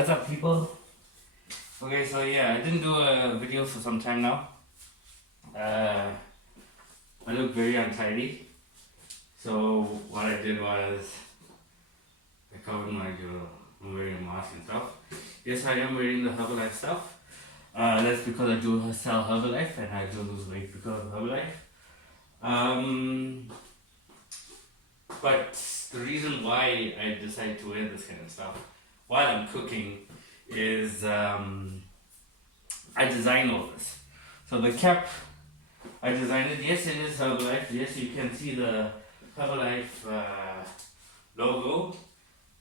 What's up, people? Okay, so yeah, I didn't do a video for some time now. I look very untidy. So what I did was I covered my I'm wearing a mask and stuff. Yes, I am wearing the Herbalife stuff. That's because I do sell Herbalife and I do lose weight because of Herbalife. But the reason why I decided to wear this kind of stuff while I'm cooking is I design all this. So the cap, I designed it. Yes, it is Herbalife. Yes, you can see the Herbalife logo.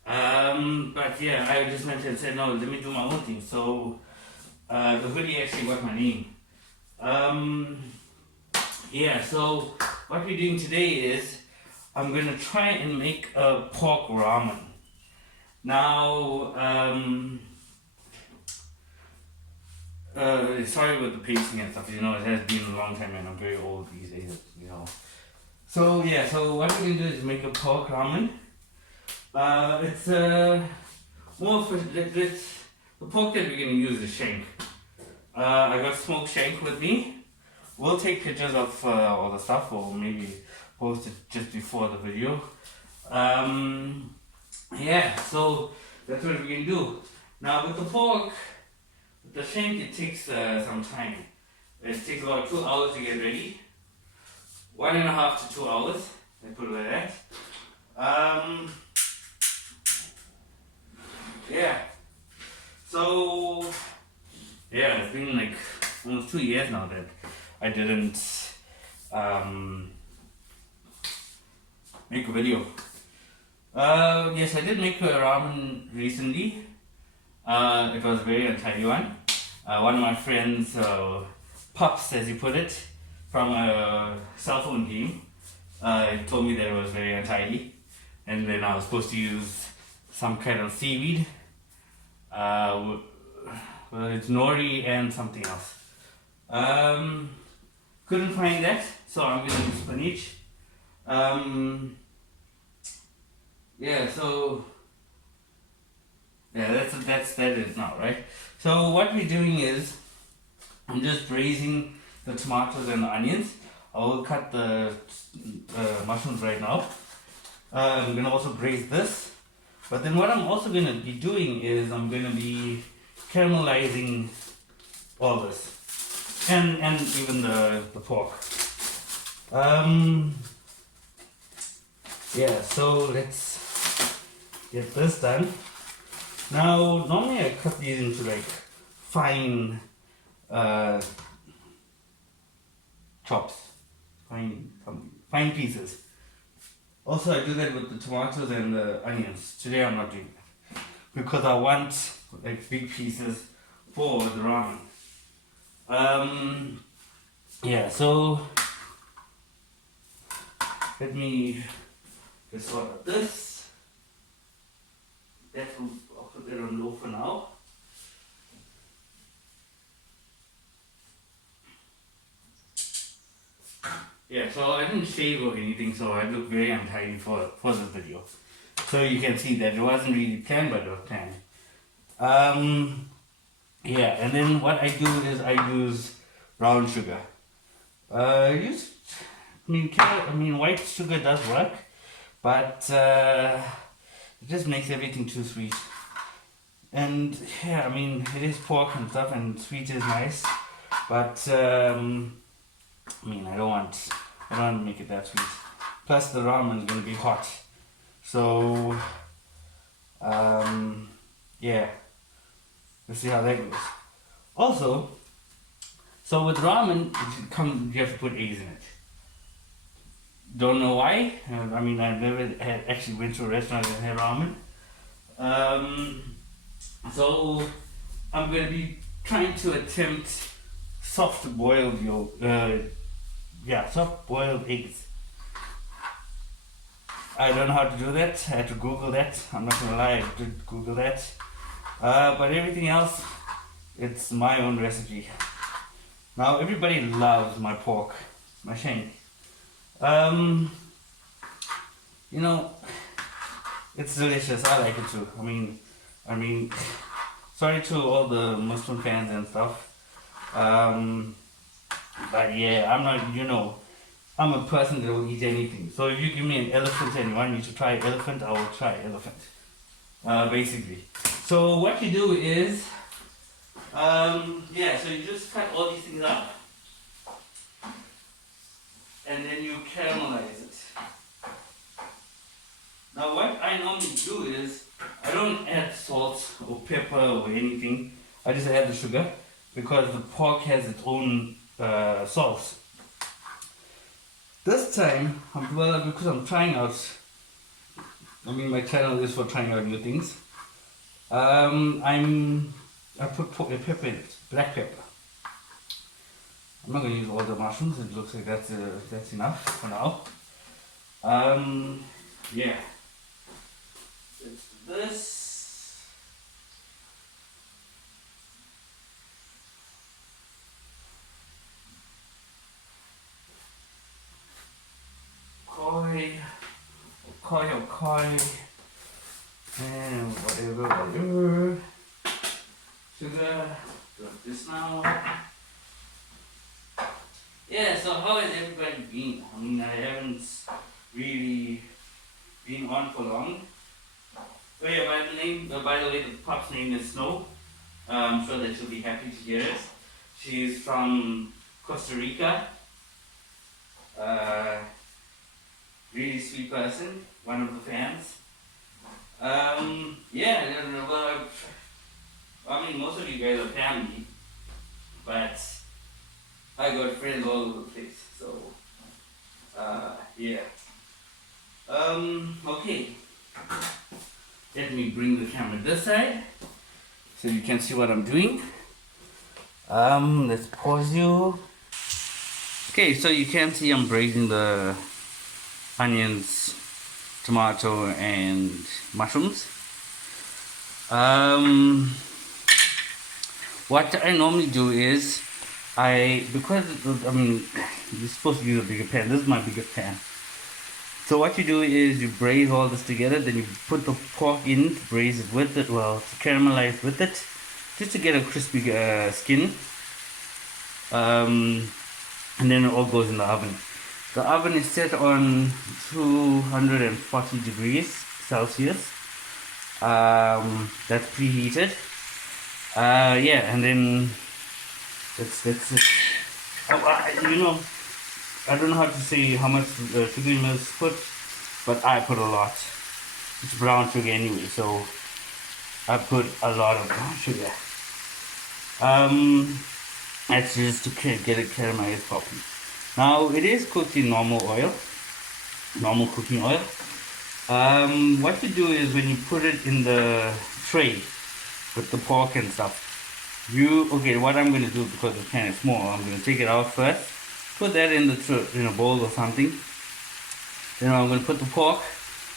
But yeah, I just went and said, no, let me do my own thing. So the hoodie actually got my name. Yeah, so what we're doing today is I'm gonna try and make a pork ramen. Now, sorry with the pacing and stuff, you know, it has been a long time and I'm very old these days, you know. So yeah, so what we're gonna do is make a pork ramen. It's more for the pork that we're gonna use is shank. I got smoked shank with me. We'll take pictures of all the stuff, or maybe post it just before the video. Yeah, so that's what we're gonna do. Now with the pork, with the shank, it takes some time. It takes about 2 hours to get ready. 1.5 to 2 hours. I put it like that. Yeah. So yeah, it's been like almost 2 years now that I didn't make a video. Yes, I did make a ramen recently. It was a very untidy one. One of my friends, Pups as he put it, from a cell phone game, told me that it was very untidy. And then I was supposed to use some kind of seaweed. Well, it's nori and something else. Couldn't find that, so I'm gonna use spinach. Yeah, so yeah, that is now, right? So what we're doing is I'm just braising the tomatoes and the onions. I will cut the mushrooms right now. I'm gonna also braise this, but then what I'm also gonna be doing is I'm gonna be caramelizing all this. And even the pork. Yeah, so let's get this done. Now, normally I cut these into like fine chops, fine pieces. Also, I do that with the tomatoes and the onions. Today I'm not doing that because I want like big pieces for the ramen. Yeah, so let me just sort out this. I'll put that on low for now. Yeah, so I didn't shave or anything, so I look very untidy for this video. So you can see that it wasn't really planned, but it was planned. Yeah, and then what I do is I use brown sugar. White sugar does work, but it just makes everything too sweet. And yeah, I mean, it is pork and stuff, and sweet is nice, but I don't want to make it that sweet. Plus, the ramen is gonna be hot, so yeah. Let's see how that goes. Also, so with ramen, you have to put eggs in it. Don't know why. I mean, I've never actually went to a restaurant and had ramen. So I'm going to be trying to attempt soft boiled eggs. I don't know how to do that. I had to Google that. I'm not gonna lie, I did Google that. But everything else, it's my own recipe. Now everybody loves my pork, my shank. You know, it's delicious. I like it too. I mean, Sorry to all the Muslim fans and stuff. But yeah, I'm not, I'm a person that will eat anything. So if you give me an elephant and you want me to try elephant, I will try elephant. Basically. So what you do is, yeah, so you just cut all these things up. And then you caramelize it. Now what I normally do is, I don't add salt or pepper or anything. I just add the sugar because the pork has its own sauce. This time, because I'm trying out, my channel is for trying out new things. I put pepper in it, black pepper. I'm not going to use all the mushrooms. It looks like that's enough for now. Yeah. Let's do this. Koi, and whatever. Sugar, drop this now. Yeah, so how has everybody been? I haven't really been on for long. Oh yeah, by the way, the pup's name is Snow. I'm sure that she'll be happy to hear it. She's from Costa Rica. Really sweet person, one of the fans. Yeah, I don't know, well, most of you guys are family, but I got friends all over the place, so, yeah. Okay. Let me bring the camera this side, so you can see what I'm doing. Let's pause you. Okay, so you can see I'm braising the onions, tomato, and mushrooms. What I normally do is, because you're supposed to use a bigger pan. This is my biggest pan. So what you do is you braise all this together, then you put the pork in, braise it with it, to caramelize with it, just to get a crispy skin. And then it all goes in the oven. The oven is set on 240 degrees Celsius. That's preheated. Yeah, and then that's it. I don't know how to say how much sugar you must put, but I put a lot. It's brown sugar anyway, so I put a lot of brown sugar. That's just to get it caramelized properly. Now it is cooked in normal cooking oil. What you do is when you put it in the tray with the pork and stuff, what I'm going to do, because the pan is small, I'm going to take it out first, put that in a bowl or something. Then I'm going to put the pork,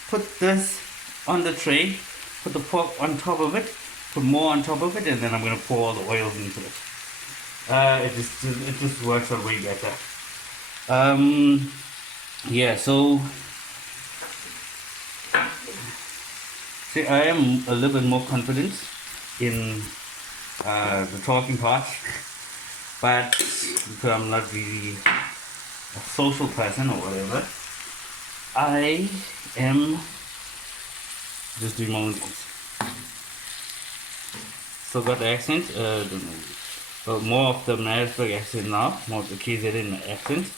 put this on the tray, put the pork on top of it, put more on top of it, and then I'm going to pour all the oils into it. It just works out way better. Yeah, so see, I am a little bit more confident in the talking part, but because I'm not really a social person or whatever, I am just doing my own things. Still got the accent, don't know. But more of the Marisburg accent now, more of the KZN accent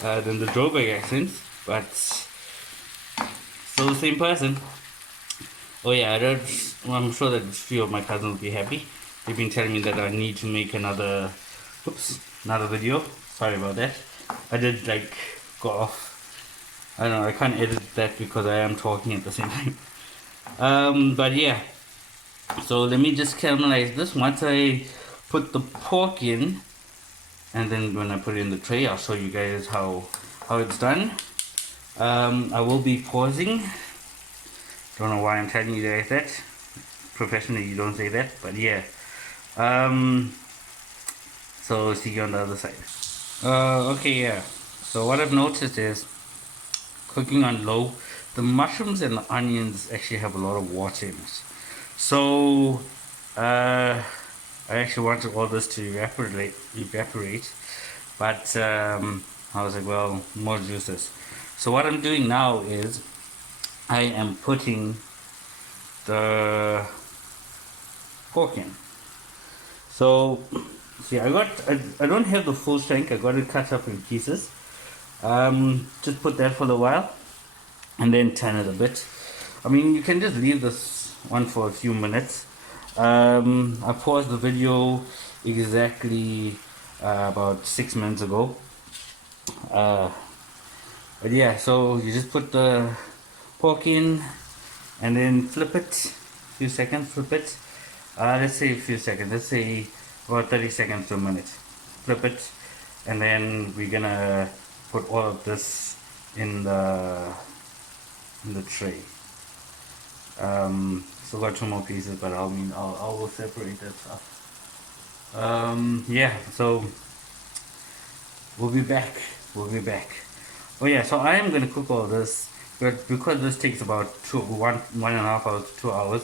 than the Joburg accent, but still the same person. Oh yeah, I'm sure that a few of my cousins will be happy. They've been telling me that I need to make another video. Sorry about that. I did go off. I don't know, I can't edit that because I am talking at the same time. But yeah, so let me just caramelize this. Once I put the pork in, and then when I put it in the tray, I'll show you guys how it's done. I will be pausing. Don't know why I'm telling you guys that. Professionally, you don't say that, but yeah. So see you on the other side. Okay, yeah. So what I've noticed is, cooking on low, the mushrooms and the onions actually have a lot of water in it. So I actually wanted all this to evaporate, but I was like, well, more juices. So what I'm doing now is I am putting the pork in. So, see, I don't have the full shank. I got it cut up in pieces. Just put that for a while, and then turn it a bit. I mean, you can just leave this one for a few minutes. I paused the video exactly about 6 minutes ago. Uh, but yeah, so you just put the pork in and then flip it. A few seconds, flip it. Let's say a few seconds. Let's say about 30 seconds to a minute. Flip it, and then we're gonna put all of this in the tray. Still got two more pieces, but I mean I will separate that stuff. Yeah, so we'll be back. We'll be back. Oh yeah, so I am gonna cook all this, but because this takes about 1.5 hours to 2 hours,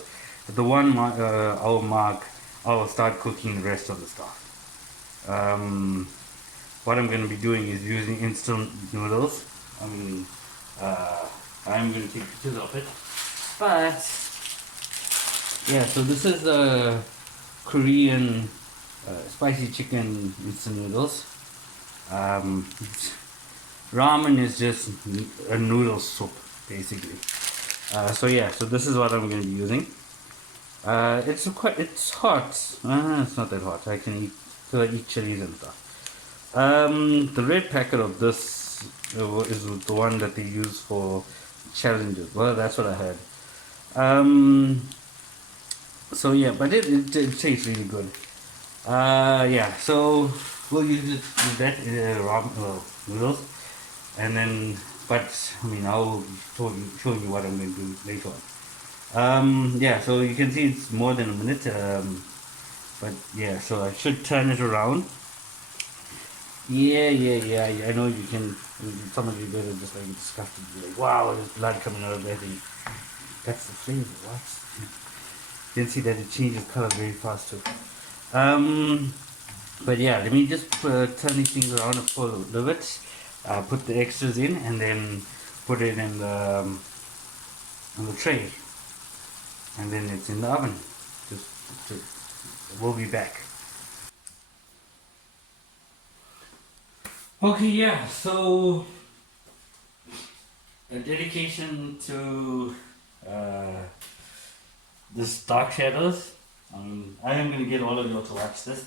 at the hour mark, I will start cooking the rest of the stuff. What I'm gonna be doing is using instant noodles. I mean, I'm gonna take pictures of it, but yeah. So this is the Korean spicy chicken instant noodles. Um, Ramen is just a noodle soup, basically. So yeah, so this is what I'm going to be using. It's hot. It's not that hot. I can eat, so I eat chilies and stuff. The red packet of this is the one that they use for challenges. Well, that's what I heard. So yeah, but it tastes really good. Yeah, so we'll use it with that ramen noodles. And then, but I mean, I'll show you what I'm going to do later on. Yeah, so you can see it's more than a minute. But yeah, so I should turn it around. Yeah. I know you can. Some of you guys are just like disgusted. You're like, wow, there's blood coming out of that thing. That's the flavor. What? You can see that it changes color very fast too. But yeah, let me just turn these things around for a little bit. Put the extras in and then put it in the tray, and then it's in the oven. We'll be back. Okay, yeah. So a dedication to this Dark Shadows. I am gonna get all of you to watch this.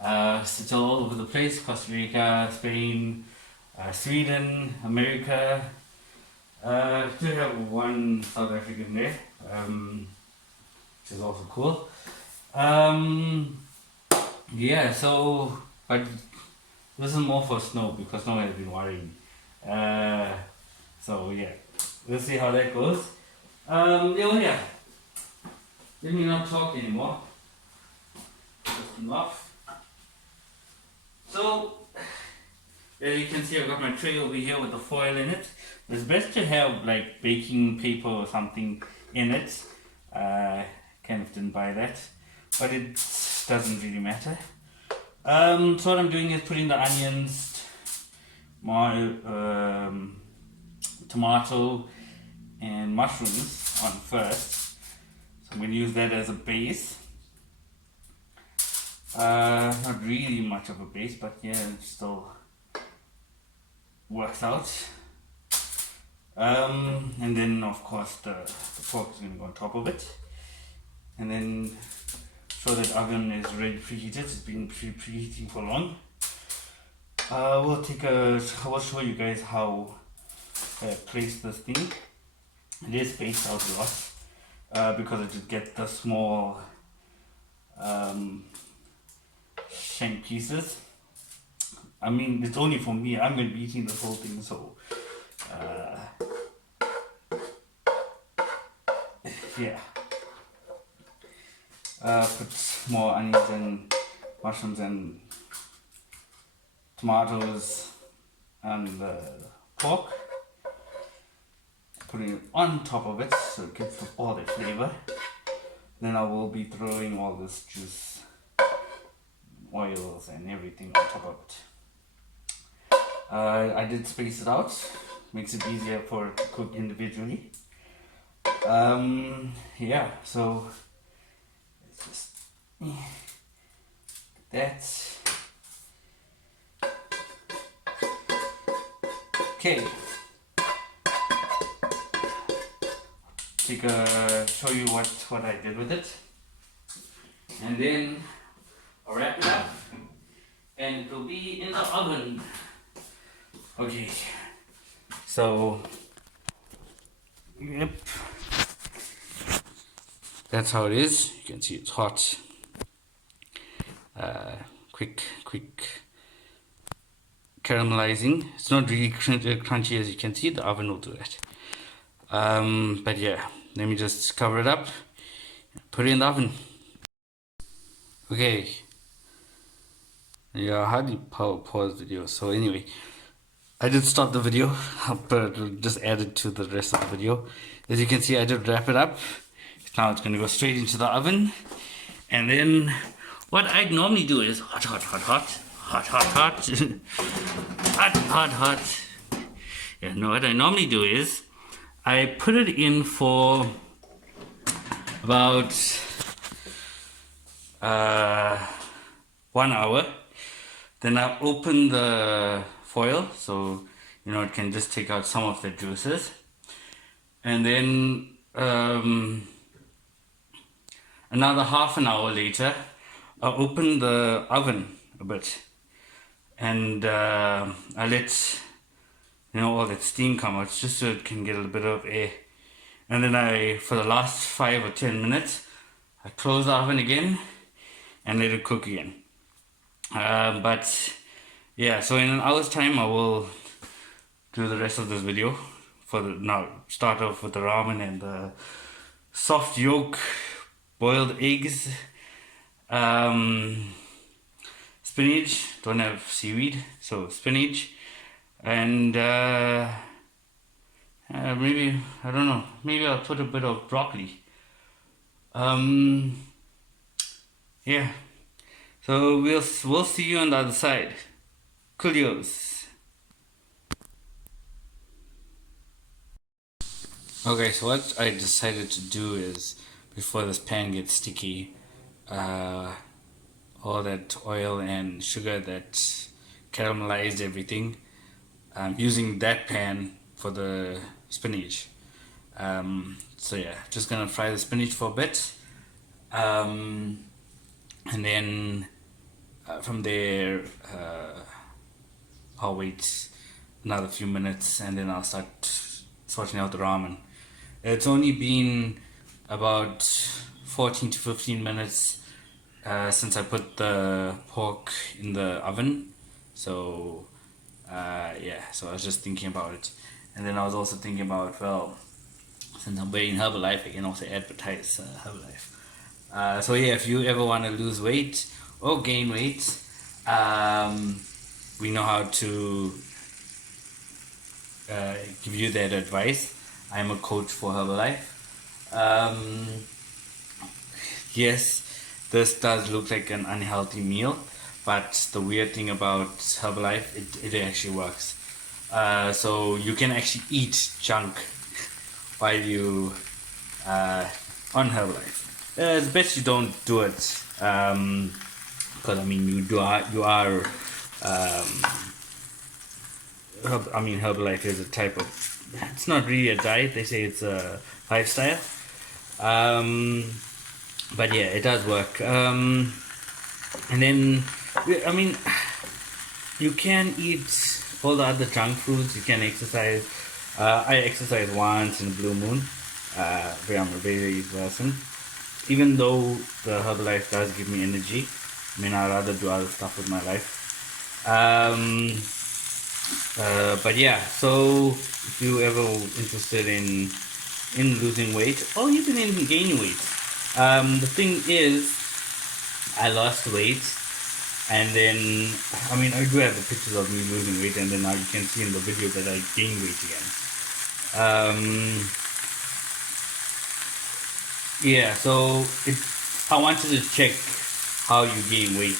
It's all over the place: Costa Rica, Spain, Sweden, America. Still have one South African there, which is also cool. Yeah, so but this is more for snow because snow has been worrying. So yeah, we'll see how that goes. Yeah. Let me not talk anymore. Just enough. So, as you can see, I've got my tray over here with the foil in it. It's best to have like baking paper or something in it. Kind of didn't buy that, but it doesn't really matter. So what I'm doing is putting the onions, my tomato, and mushrooms on first. So I'm going to use that as a base. Not really much of a base, but yeah, it still works out. And then of course the pork is going to go on top of it. And then so that oven is ready preheated. It's been preheating for long. We'll will show you guys how I place this thing. It is spaced out a lot because I just get the small shank pieces. I mean, it's only for me. I'm going to be eating this whole thing, so yeah. Put more onions and mushrooms and tomatoes and pork. Putting it on top of it so it gets all the flavor. Then I will be throwing all this juice, oils and everything on top of it. I did space it out, makes it easier for it to cook individually. Yeah, so it's just that's okay. Show you what I did with it, and then I'll wrap it up and it will be in the oven. Okay, so yep, that's how it is. You can see it's hot. Quick caramelizing. It's not really crunchy, as you can see. The oven will do it. But yeah, let me just cover it up, put it in the oven. Okay. Yeah, how do you pause video? So anyway, I did stop the video, but just add it to the rest of the video. As you can see, I did wrap it up. Now it's gonna go straight into the oven, and then what I'd normally do is hot, hot. Yeah, no, what I normally do is I put it in for about 1 hour. Then I open the foil so it can just take out some of the juices, and then another half an hour later I open the oven a bit, and I let all that steam come out just so it can get a little bit of air. And then for the last 5 or 10 minutes, I close the oven again and let it cook again. But yeah, so in an hour's time I will do the rest of this video. Start off with the ramen and the soft yolk boiled eggs, spinach. Don't have seaweed, so spinach, and maybe, I don't know, maybe I'll put a bit of broccoli. Yeah, so we'll see you on the other side. Coolios. Okay, so what I decided to do is, before this pan gets sticky, all that oil and sugar that caramelized everything, I'm using that pan for the spinach. So yeah, just gonna fry the spinach for a bit, and then from there I'll wait another few minutes, and then I'll start sorting out the ramen. It's only been about 14 to 15 minutes since I put the pork in the oven. So yeah, so I was just thinking about it, and then I was also thinking about, well, since I'm wearing Herbalife, I can also advertise Herbalife. So yeah, if you ever want to lose weight or gain weight, we know how to give you that advice. I'm a coach for Herbalife. Yes, this does look like an unhealthy meal, but the weird thing about Herbalife, it actually works. So you can actually eat junk while you on Herbalife. It's best you don't do it, because you are Herbalife is a type of, it's not really a diet, they say it's a lifestyle. But yeah, it does work. And then, you can eat all the other junk foods, you can exercise. I exercise once in a blue moon. I'm a very lazy person. Even though the Herbalife does give me energy, I'd rather do other stuff with my life. But yeah, so if you ever interested in losing weight, or even in gaining weight, the thing is, I lost weight, and then I do have the pictures of me losing weight, and then now you can see in the video that I gained weight again. yeah, so I wanted to check how you gain weight,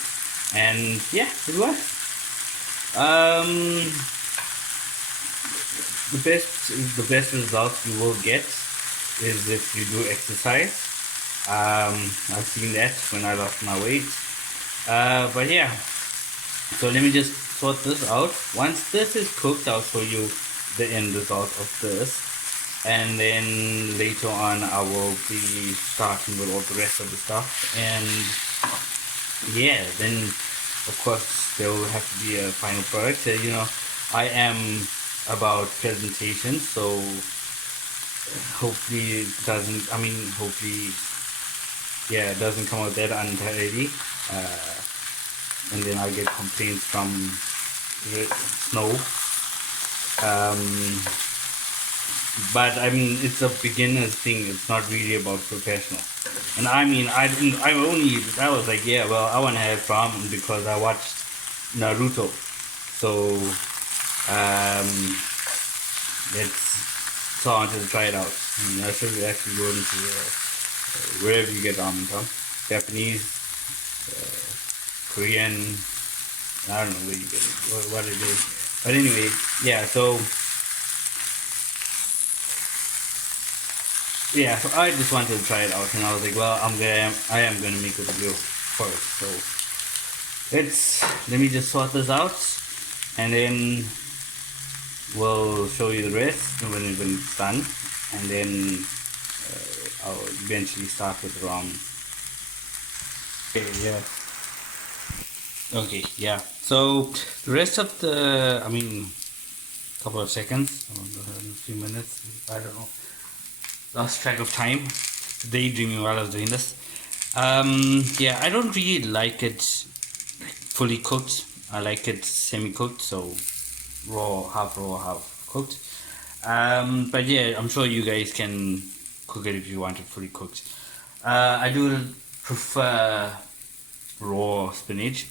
and yeah, it works. Um, the best results you will get is if you do exercise. I've seen that when I lost my weight. But yeah, so let me just sort this out. Once this is cooked, I'll show you the end result of this. And then later on, I will be starting with all the rest of the stuff. And yeah, then of course there will have to be a final product. I am about presentation, so hopefully it doesn't. I mean, hopefully, yeah, it doesn't come out that untidy. And then I get complaints from Snow. Um, but I mean, it's a beginner's thing. It's not really about professional. And I mean, I didn't. I was like, yeah, well, I want to have ramen because I watched Naruto. So, it's so I wanted to try it out. And I should actually go into wherever you get ramen from, Japanese, Korean. I don't know where you get it, what it is. But anyway, yeah. So yeah, so I just wanted to try it out, and I was like, well, I am gonna make a video for it. So let me just sort this out, and then we'll show you the rest when it's done, and then I'll eventually start with the ramen. Okay, yeah. Okay, yeah. So the rest of the, I mean, couple of seconds, a few minutes, I don't know. Lost track of time, daydreaming while I was doing this. Yeah, I don't really like it fully cooked. I like it semi-cooked, so raw, half cooked. But yeah, I'm sure you guys can cook it if you want it fully cooked. I do prefer raw spinach,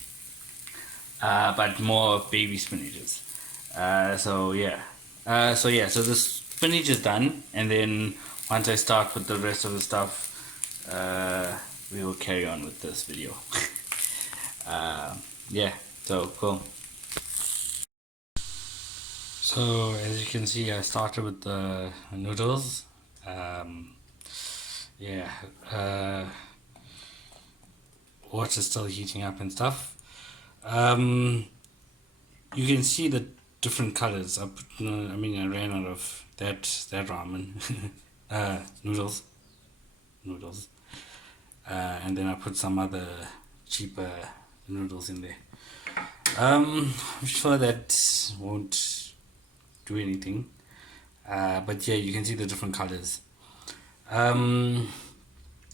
but more baby spinaches. So yeah, so the spinach is done, and then once I start with the rest of the stuff, we will carry on with this video. Yeah, so cool. So as you can see, I started with the noodles. Yeah, water's still heating up and stuff. You can see the different colors. I ran out of that ramen, noodles, and then I put some other cheaper noodles in there. I'm sure that won't do anything, but yeah, you can see the different colors. I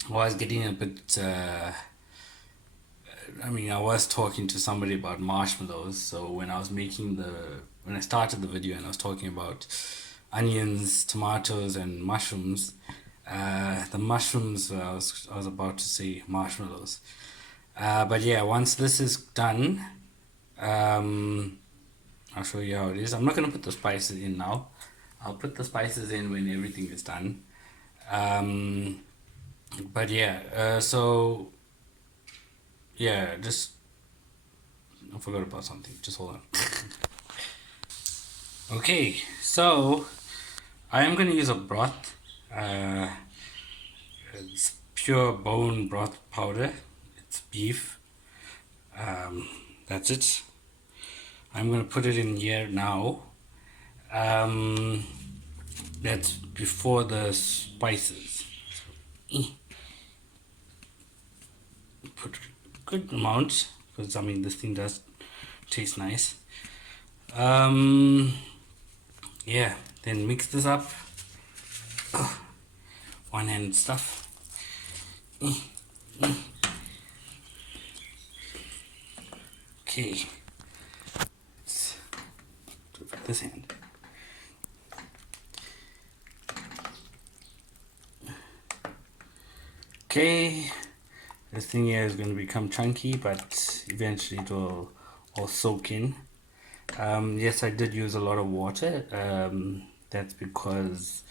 was getting a bit. I was talking to somebody about marshmallows. So when I started the video and I was talking about onions, tomatoes, and mushrooms, the mushrooms I was about to say marshmallows. But yeah, once this is done, I'll show you how it is. I'm not gonna put the spices in now. I'll put the spices in when everything is done. But yeah, so yeah, I forgot about something. Just hold on. Okay, so I am going to use a broth. It's pure bone broth powder. It's beef. That's it. I'm going to put it in here now. That's before the spices. Put a good amount, because this thing does taste nice. Yeah, then mix this up. One hand stuff. Okay, let's do it with this hand. Okay, this thing here is going to become chunky, but eventually it will all soak in. Yes, I did use a lot of water. That's because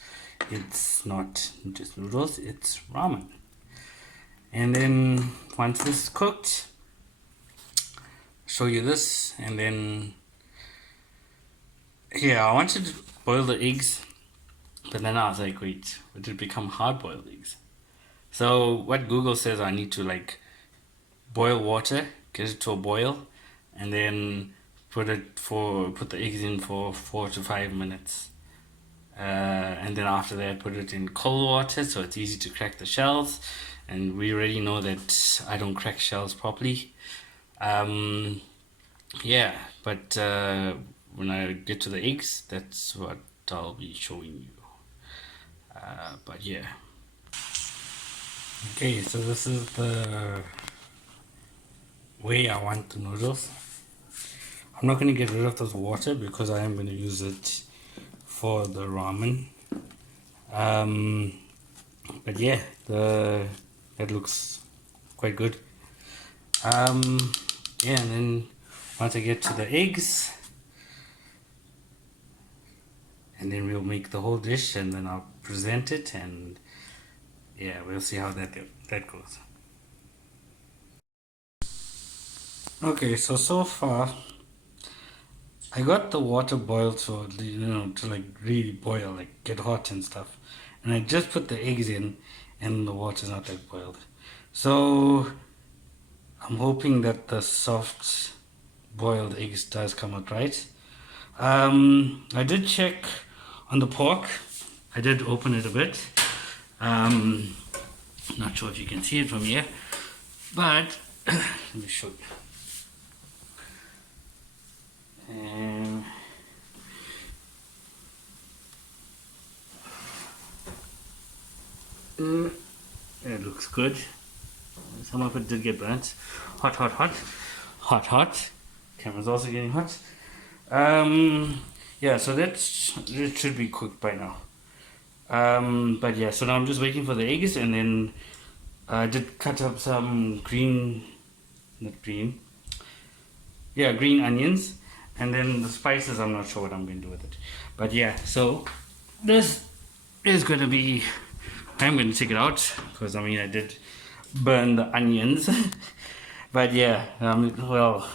it's not just noodles, it's ramen. And then once this is cooked, show you this, and then I wanted to boil the eggs, but then I was like, wait, would it become hard boiled eggs? So what Google says, I need to like boil water, get it to a boil, and then put the eggs in for 4 to 5 minutes. And then after that, put it in cold water so it's easy to crack the shells. And we already know that I don't crack shells properly. But when I get to the eggs, that's what I'll be showing you. But yeah. Okay, so this is the way I want the noodles. I'm not going to get rid of this water because I am going to use it for the ramen. But yeah, that looks quite good. And then once I get to the eggs, and then we'll make the whole dish, and then I'll present it, and yeah, we'll see how that goes. Okay, so far I got the water boiled to like really boil, like get hot and stuff, and I just put the eggs in, and the water's not that boiled. So I'm hoping that the soft boiled eggs does come out right. I did check on the pork. I did open it a bit. Not sure if you can see it from here, but let me show you. It looks good. Some of it did get burnt. Hot. Camera's also getting hot. So it should be cooked by now. But yeah, so now I'm just waiting for the eggs, and then I did cut up some green onions, and then the spices, I'm not sure what I'm going to do with it. But yeah, so this is going to be, I'm going to take it out because I did burn the onions. But yeah, well,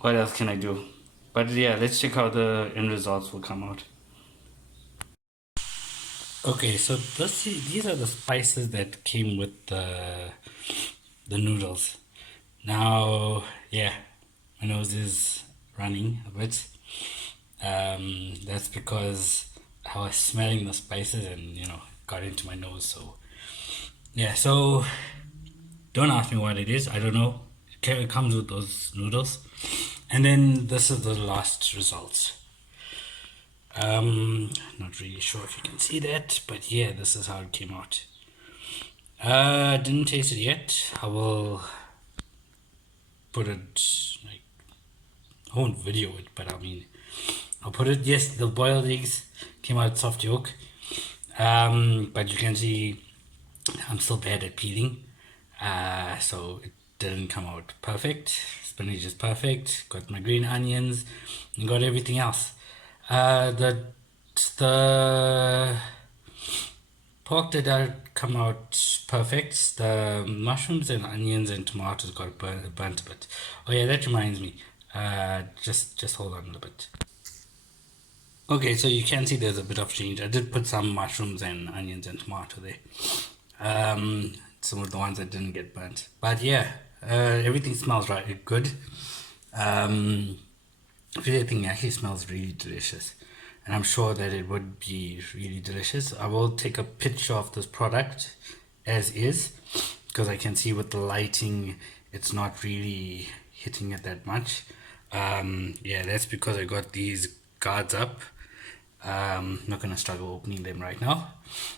what else can I do? But yeah, let's check how the end results will come out. Okay, so these are the spices that came with the noodles. Now, yeah, my nose is running a bit. That's because I was smelling the spices and got into my nose. So yeah, so don't ask me what it is. I don't know. It comes with those noodles, and then this is the last results. Not really sure if you can see that, but yeah, this is how it came out. Didn't taste it yet. I will put it, like, I won't video it, but I'll put it. Yes, the boiled eggs came out soft yolk, but you can see I'm still bad at peeling, so it didn't come out perfect. Spinach is perfect. Got my green onions and got everything else. The pork did not come out perfect. The mushrooms and onions and tomatoes got burnt a bit. Oh yeah, that reminds me. Just hold on a little bit. Okay, so you can see there's a bit of change. I did put some mushrooms and onions and tomato there. Some of the ones that didn't get burnt. But yeah, everything smells good. Everything actually smells really delicious, and I'm sure that it would be really delicious. I will take a picture of this product as is, because I can see with the lighting it's not really hitting it that much. Yeah, that's because I got these guards up. Not gonna struggle opening them right now,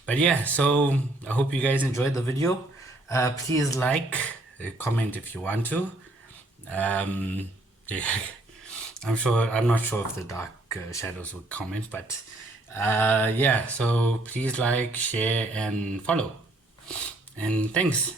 but yeah, so I hope you guys enjoyed the video. Please like, comment if you want to. Yeah. I'm not sure if the dark shadows will comment, but yeah, so please like, share and follow, and thanks.